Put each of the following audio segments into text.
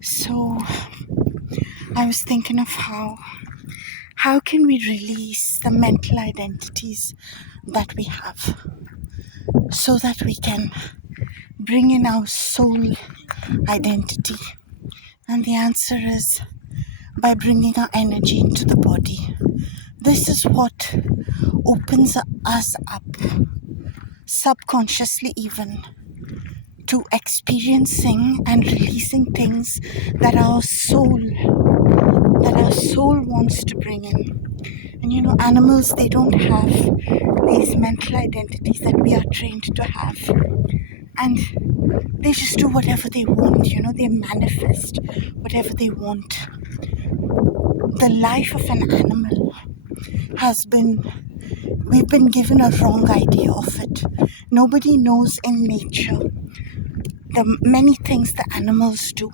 So I was thinking of how can we release the mental identities that we have so that we can bring in our soul identity. And the answer is by bringing our energy into the body. This is what opens us up, subconsciously even, to experiencing and releasing things that our soul wants to bring in. And animals, they don't have these mental identities that we are trained to have. And they just do whatever they want, they manifest whatever they want. The life of an animal we've been given a wrong idea of it. Nobody knows in nature the many things the animals do.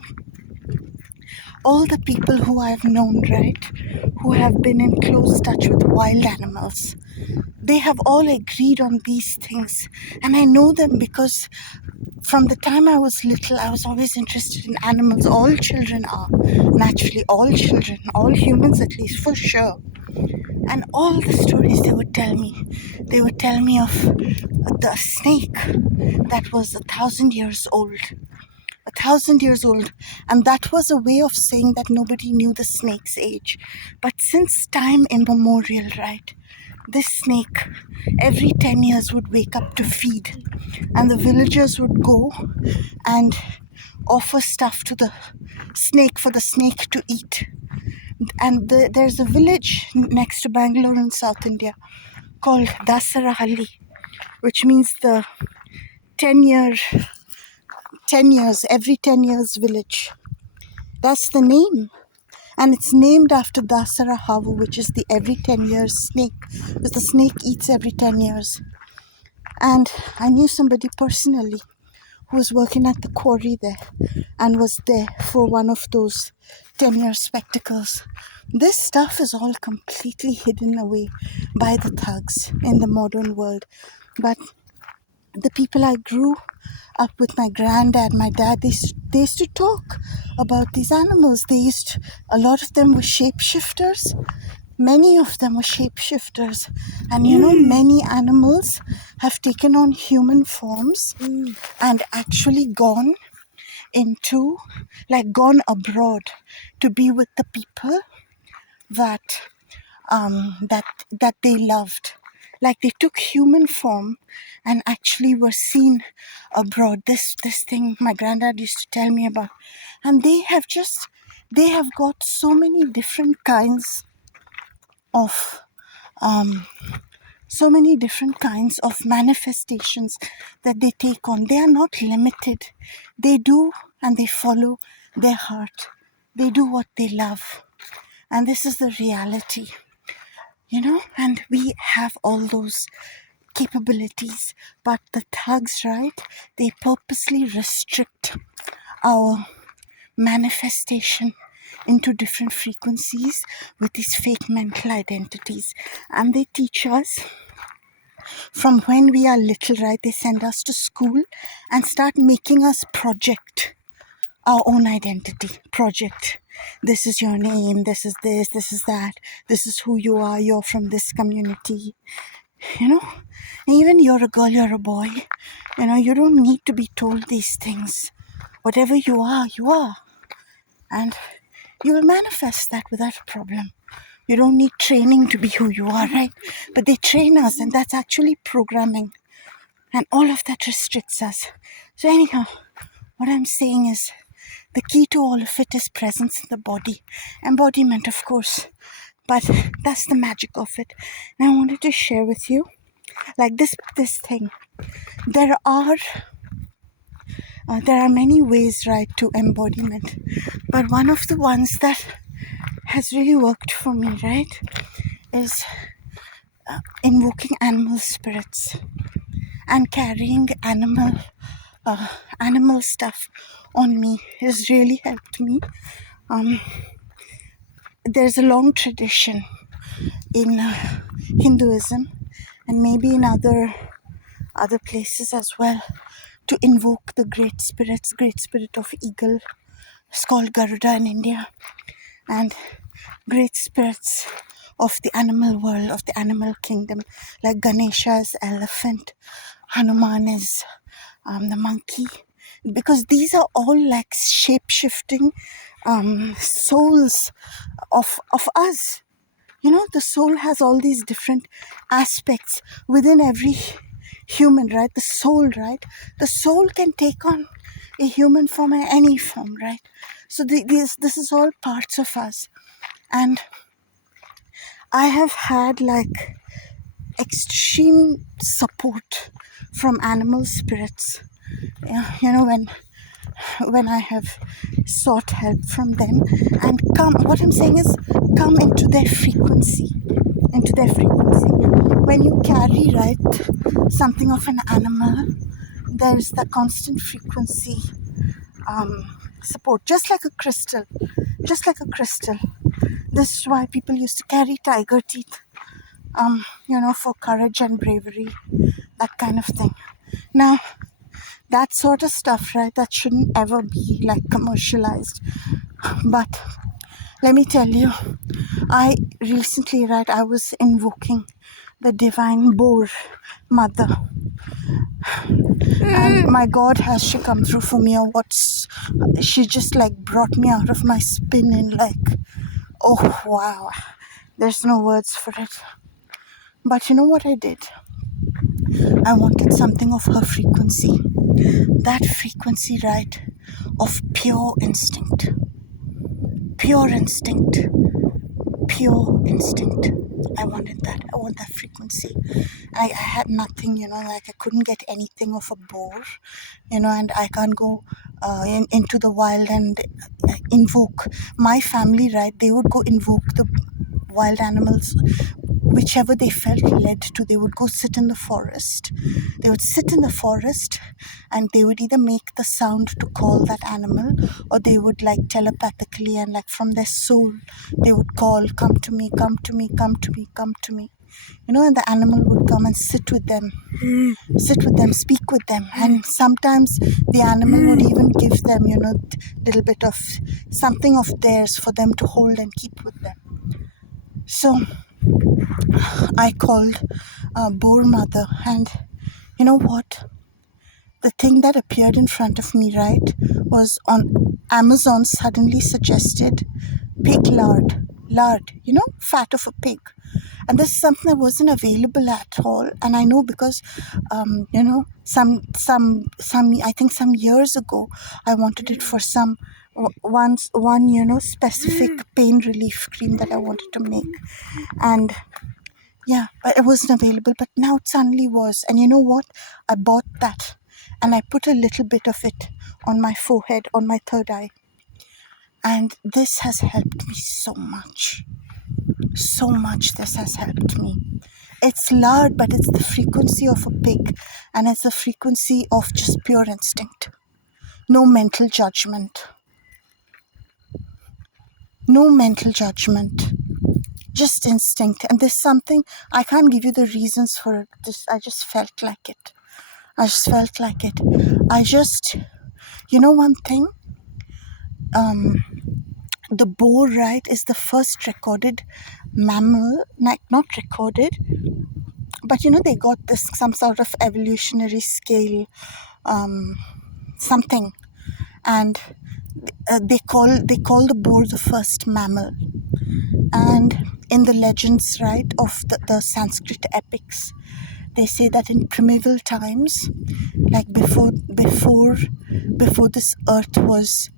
All the people who I've known, right, who have been in close touch with wild animals, they have all agreed on these things. And I know them because from the time I was little, I was always interested in animals. All children are, naturally, all children, all humans at least, for sure. And all the stories they would tell me of the snake that was 1,000 years old. 1,000 years old. And that was a way of saying that nobody knew the snake's age. But since time immemorial, right, this snake every 10 years would wake up to feed. And the villagers would go and offer stuff to the snake for the snake to eat. And there's a village next to Bangalore in South India called Dasarahalli, which means the 10 years, every 10 years village. That's the name. And it's named after Dasara Havu, which is the every 10 years snake, because the snake eats every 10 years. And I knew somebody personally who was working at the quarry there and was there for one of those 10-year spectacles. This stuff is all completely hidden away by the thugs in the modern world. But the people I grew up with, my granddad, my dad, they used to talk about these animals. A lot of them were shapeshifters. Many of them were shapeshifters. And many animals have taken on human forms and actually gone abroad to be with the people that they loved. Like they took human form and actually were seen abroad. This thing my granddad used to tell me about. And they have got so many different kinds of manifestations that they take on. They are not limited. They do and they follow their heart. They do what they love. And this is the reality. And we have all those capabilities, but the thugs, right, they purposely restrict our manifestation into different frequencies with these fake mental identities. And they teach us from when we are little, right? They send us to school and start making us project our own identity. Project. This is your name, this is this is that, this is who you are, you're from this community. Even you're a girl, you're a boy. You don't need to be told these things. Whatever you are, you are. And you will manifest that without a problem. You don't need training to be who you are, right? But they train us, and that's actually programming. And all of that restricts us. So anyhow, what I'm saying is, the key to all of it is presence in the body. Embodiment, of course. But that's the magic of it. And I wanted to share with you, like this thing. There are many ways, right, to embodiment. But one of the ones that has really worked for me, right, is invoking animal spirits and carrying animal stuff on me has really helped me. There's a long tradition in Hinduism and maybe in other places as well, to invoke the great spirit of eagle, It's called Garuda in India. And great spirits of the animal world, of the animal kingdom, like Ganesha is elephant, Hanuman is the monkey, because these are all like shape-shifting souls of us. You know, the soul has all these different aspects within every human, right? The soul, right? The soul can take on a human form and any form, right? So this is all parts of us. And I have had like extreme support from animal spirits. Yeah, you know, when I have sought help from them and what I'm saying is come into their frequency. When you carry, right, something of an animal, there's the constant frequency support, just like a crystal. This is why people used to carry tiger teeth, you know, for courage and bravery, that kind of thing. Now, that sort of stuff, right, that shouldn't ever be like commercialized. But let me tell you, I recently, right, I was invoking the divine boar mother. And my God, has she come through for me, or what's she just like brought me out of my spin in like, oh wow, there's no words for it. But you know what I did? I wanted something of her frequency. That frequency, right, of pure instinct. Pure instinct. I wanted that. I want that frequency. I had nothing, you know, like I couldn't get anything of a boar, you know, and I can't go into the wild and invoke. My family, right, they would go invoke the wild animals, whichever they felt led to. They would go sit in the forest. They would sit in the forest and they would either make the sound to call that animal, or they would like telepathically and like from their soul, they would call, come to me, come to me, come to me, come to me. You know, and the animal would come and sit with them, speak with them. And sometimes the animal would even give them, you know, a little bit of something of theirs for them to hold and keep with them. So I called Boar Mother, and you know what? The thing that appeared in front of me, right, was on Amazon suddenly suggested pig lard, you know, fat of a pig. And this is something that wasn't available at all. And I know because, you know, I think some years ago, I wanted it for one, you know, specific pain relief cream that I wanted to make. And yeah, but it wasn't available, but now it suddenly was. And you know what? I bought that and I put a little bit of it on my forehead, on my third eye. And this has helped me so much. So much this has helped me. It's loud, but it's the frequency of a pig. And it's the frequency of just pure instinct. No mental judgment. No mental judgment. Just instinct. And there's something, I can't give you the reasons for it. I just felt like it. You know one thing? The boar, right, is the first recorded mammal, not recorded, but you know, they got this, some sort of evolutionary scale, something. And they call the boar the first mammal. And in the legends, right, of the Sanskrit epics, they say that in primeval times, like before this earth was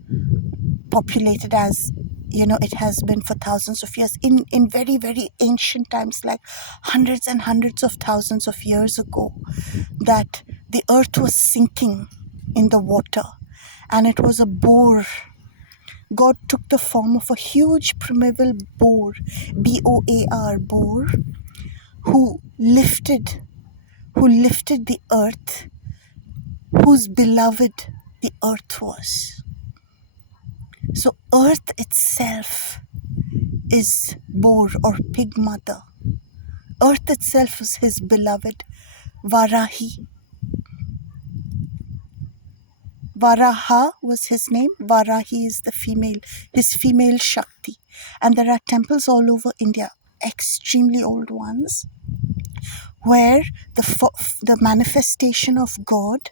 populated as, you know, it has been for thousands of years, in very, very ancient times, like hundreds and hundreds of thousands of years ago, that the earth was sinking in the water, and it was a boar. God took the form of a huge primeval boar, B-O-A-R, boar, who lifted the earth, whose beloved the earth was. So earth itself is boar or pig mother. Earth itself is his beloved, Varahi. Varaha was his name. Varahi is the female, his female Shakti. And there are temples all over India, extremely old ones, where the manifestation of God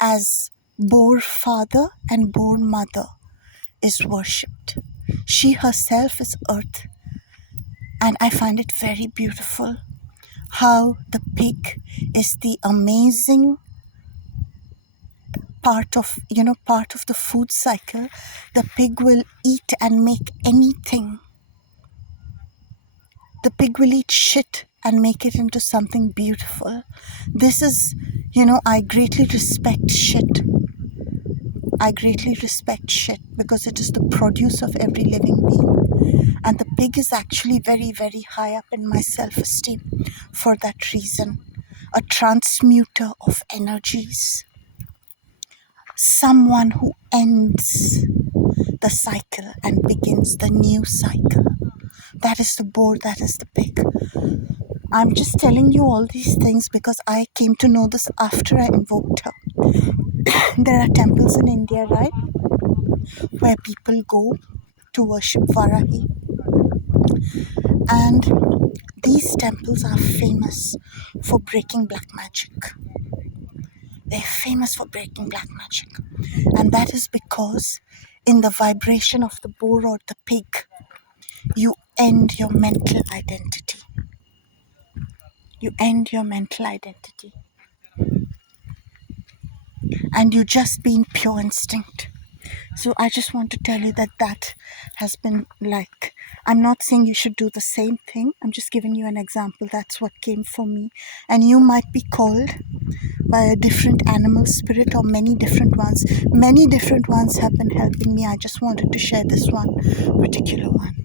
as Boar Father and Boar Mother is worshipped. She herself is earth. And I find it very beautiful how the pig is the amazing part of the food cycle. The pig will eat and make anything. The pig will eat shit and make it into something beautiful. This is, I greatly respect shit. I greatly respect shit because it is the produce of every living being. And the pig is actually very, very high up in my self-esteem for that reason. A transmuter of energies. Someone who ends the cycle and begins the new cycle. That is the boar, that is the pig. I'm just telling you all these things because I came to know this after I invoked her. There are temples in India, right, where people go to worship Varahi. And these temples are famous for breaking black magic. They're famous for breaking black magic. And that is because in the vibration of the boar or the pig, you end your mental identity. You end your mental identity. And you just be in pure instinct. So I just want to tell you that has been like, I'm not saying you should do the same thing. I'm just giving you an example. That's what came for me. And you might be called by a different animal spirit or many different ones. Many different ones have been helping me. I just wanted to share this one particular one.